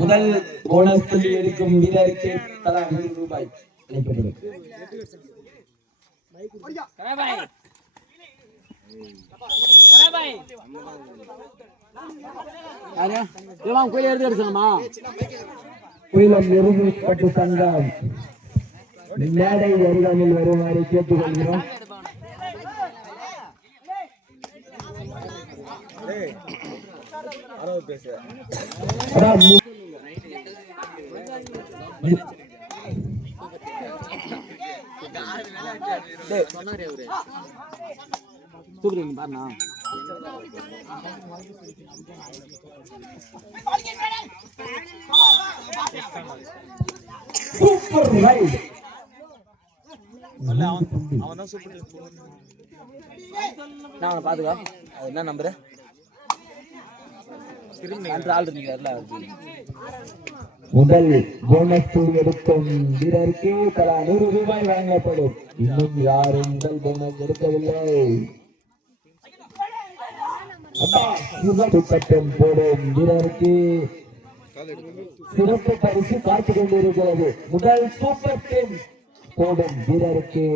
முதல் போனஸ் புள்ளி எடுக்கும் வீரருக்கு தலா 100 ரூபாய் அளிக்கப்படும். குயிலம் நிறுவப்பட்டு சங்கம் மேடை அருகாமையில் வருமாறு கேட்டுக்கொள்கிறோம். சூப்பர் ரைட் அவன் தான் சூப்பர் நான் பாத்துக்கோ. என்ன நம்பரு முதல் போனஸ் எடுக்கும் வீரருக்கு தலா 100 ரூபாய் வழங்கப்படும். இன்னும் யாரும் முதல் போனஸ் எடுக்கவில்லை. துப்பட்டம் போடும் வீரருக்கு சிறப்பு பரிசு காத்துக் கொண்டிருக்கிறது. முதல் சூப்பர் டீம் போடும் வீரருக்கு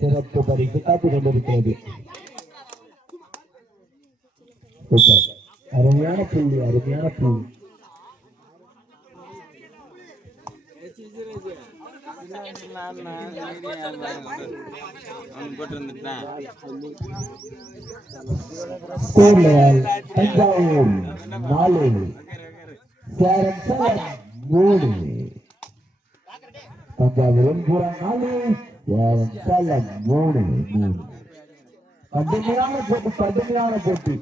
சிறப்பு பரிசு காத்துக் கொண்டிருக்கிறது. அருமையான புள்ளி, அருமையான புள்ளி. தஞ்சாவூர் 4 சேலம் 3 தஞ்சாவூர் 4 சேலம் 3. கடுமையான போட்டி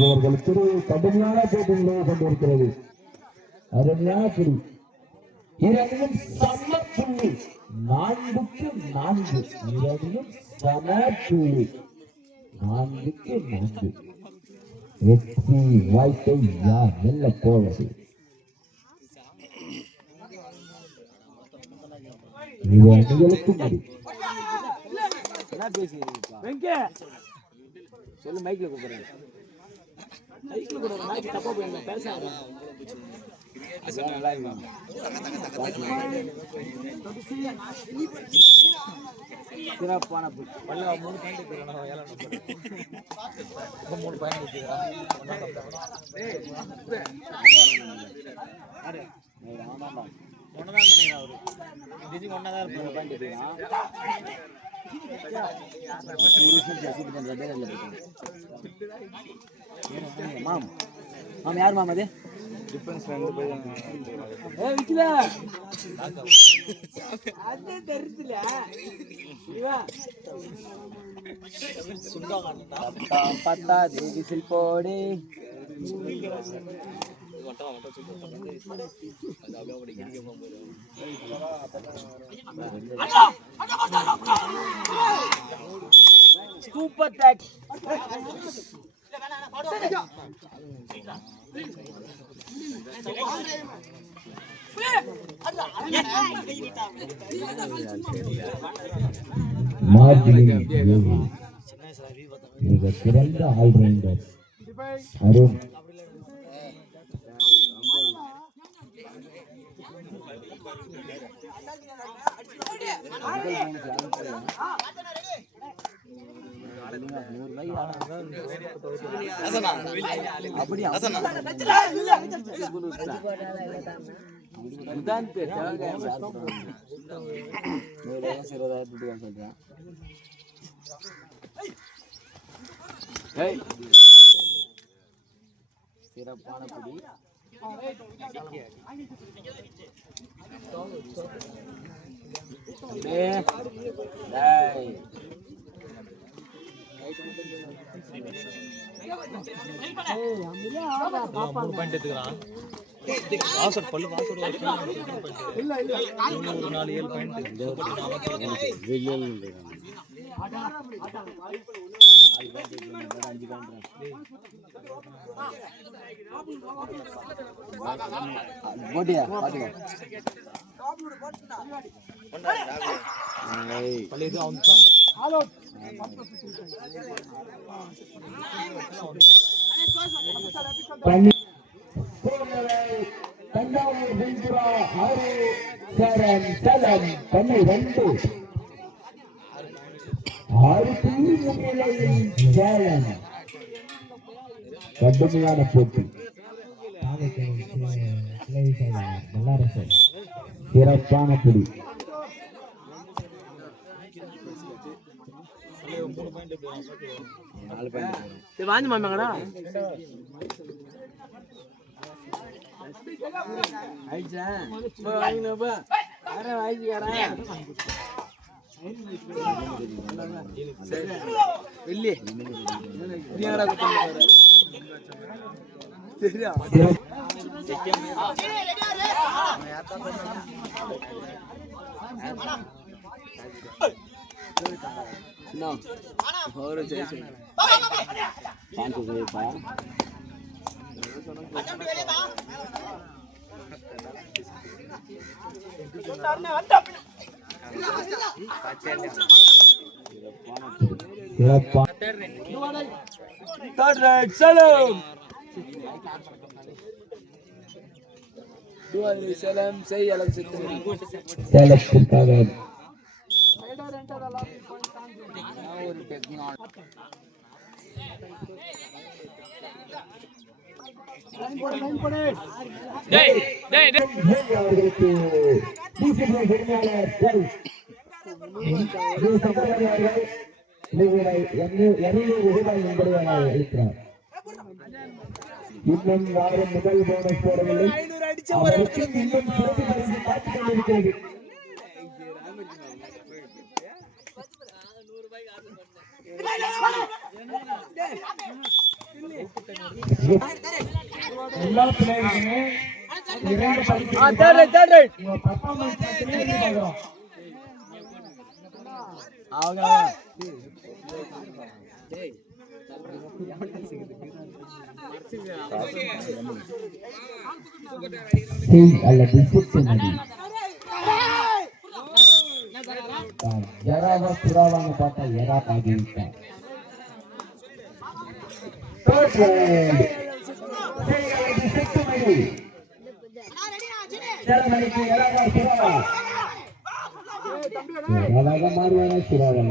இவர்களுக்கு கடுமையான போட்டி நிலவு கொண்டிருக்கிறது. அருமையான புள்ளி. இரண்டும் சம புள்ளி. 4க்கு 4. இரண்டும் சம புள்ளி. 4க்கு 4. வெற்றி வாய்ப்பை யார் வெல்ல போவது? இது அணிகளுக்கு முடி. சொல்லு மைக்ல கூப்பிடுறேன். சிறப்பான 3 பாயிண்ட் 3 பாயிண்ட் மாம் யார் மாம் அது டிஃபரன்ஸ் 2 போய் ஏய் விக்கல அது தெரியுதுல இவா சுண்டா பத்தா விசில் போடு சூப்பர் டாக் மிக சிறந்த ஆல்ரவுண்டர் அருண். சிறப்பான குடி போட்டியா பாத்துக்கோ பழையது அவன் தஞ்சாவூர் வெண்புறா 6 சேரன் சேலம் பண்ணை 2 6 முன்னிலையில் சேலம். கடுமையான போட்டி. சிறப்பான குடி. வாங்கி மாமாங்கடா சேலம் சேலத்திற்காக இன்னும் யாரும் முதல் போனஸ் போடவில்லை. எல்லா பிள்ளைகளுமே அல்லது எராவா புறாவான்னு பார்த்தா எரா ஆகிவிட்டார். மாறுவானா புறாவா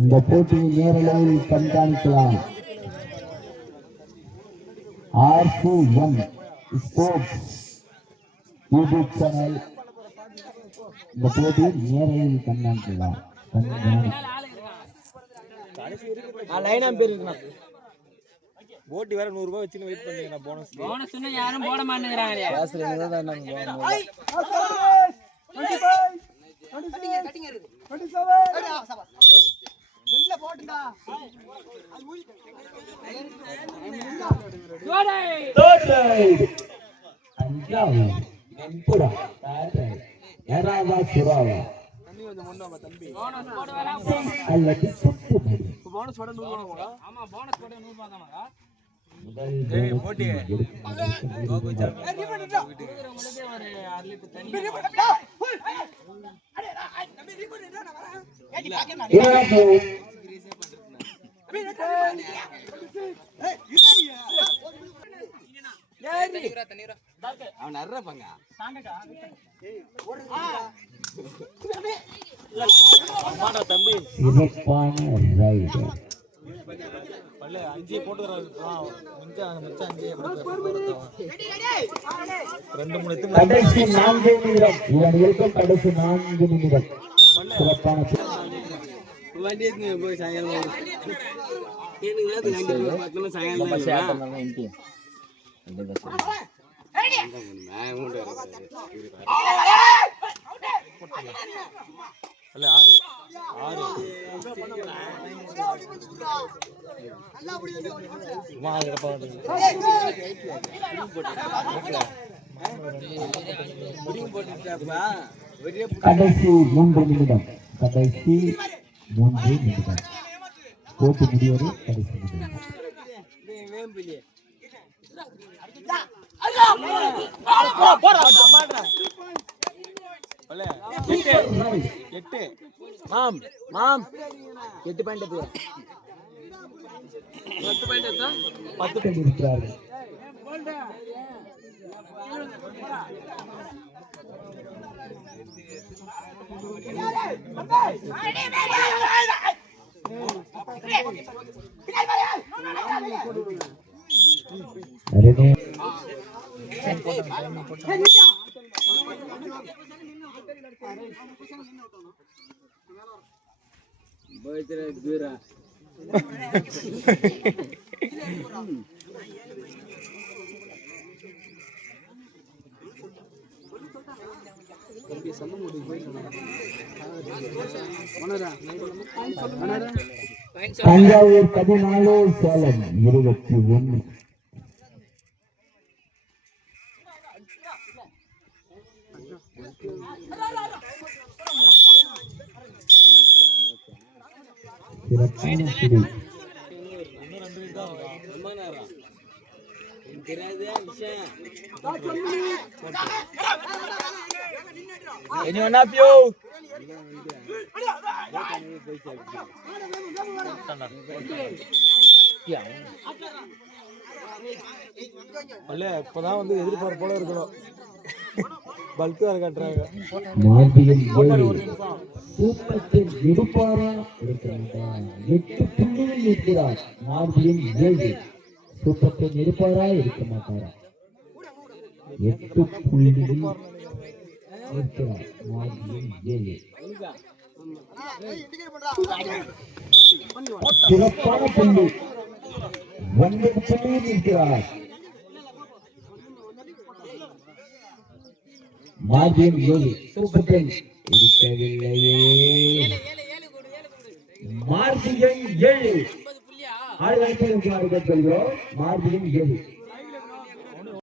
இந்த போட்டியை நேரலையில் கண்காணிக்கலாம். R2M ஸ்போர்ட்ஸ் யூடியூப் சேனல் இந்த போட்டியை நேரலையில் கண்காணிக்கலாம். போட்டி வேற 100 ரூபாய் வச்சு வெயிட் பண்ணீங்க. போனஸ் போனஸ் யாரும் போட மாட்டேங்கிறாங்க. கடைசி 4 நிமிடம் இவர்களுக்கும் கடைசி 4 நிமிடம் சிறப்பான போய் சாயங்காலம் கடைசி 3 நிமிடம் கடைசி 3 நிமிடம். போட்டி முடிவது கடைசி நிமிடம். எட்டு மாம் மாம் 8 பாயிண்ட் எடுத்து 10 பாயிண்ட் எடுத்தா 10 இருக்கிறார்கள். Thanjavur 14, Salem 21. Anyone of you? அல்ல இப்பதான் வந்து எதிர்பார்ப்போட இருக்கணும். பல்க் வேற கட்டுறாங்க. மார்பியின் சூப்பத்தில் இருப்பாரா இருக்கிறாங்க. 8 புள்ளியில் இருக்கிறார். மார்பியின் 7 சூப்பத்தில் இருப்பாரா இருக்க மாட்டாரா? 8 புள்ளியில் இருக்கிறார். மார்பியின் 7 சிறப்பான புள்ளி. 9 புள்ளியில் இருக்கிறார். மார்பியின் 7 சூப்பத்தில் இருக்கவில்லையே. மார்பியின் 7 ஆடுகளுக்கு மார்பியின் 7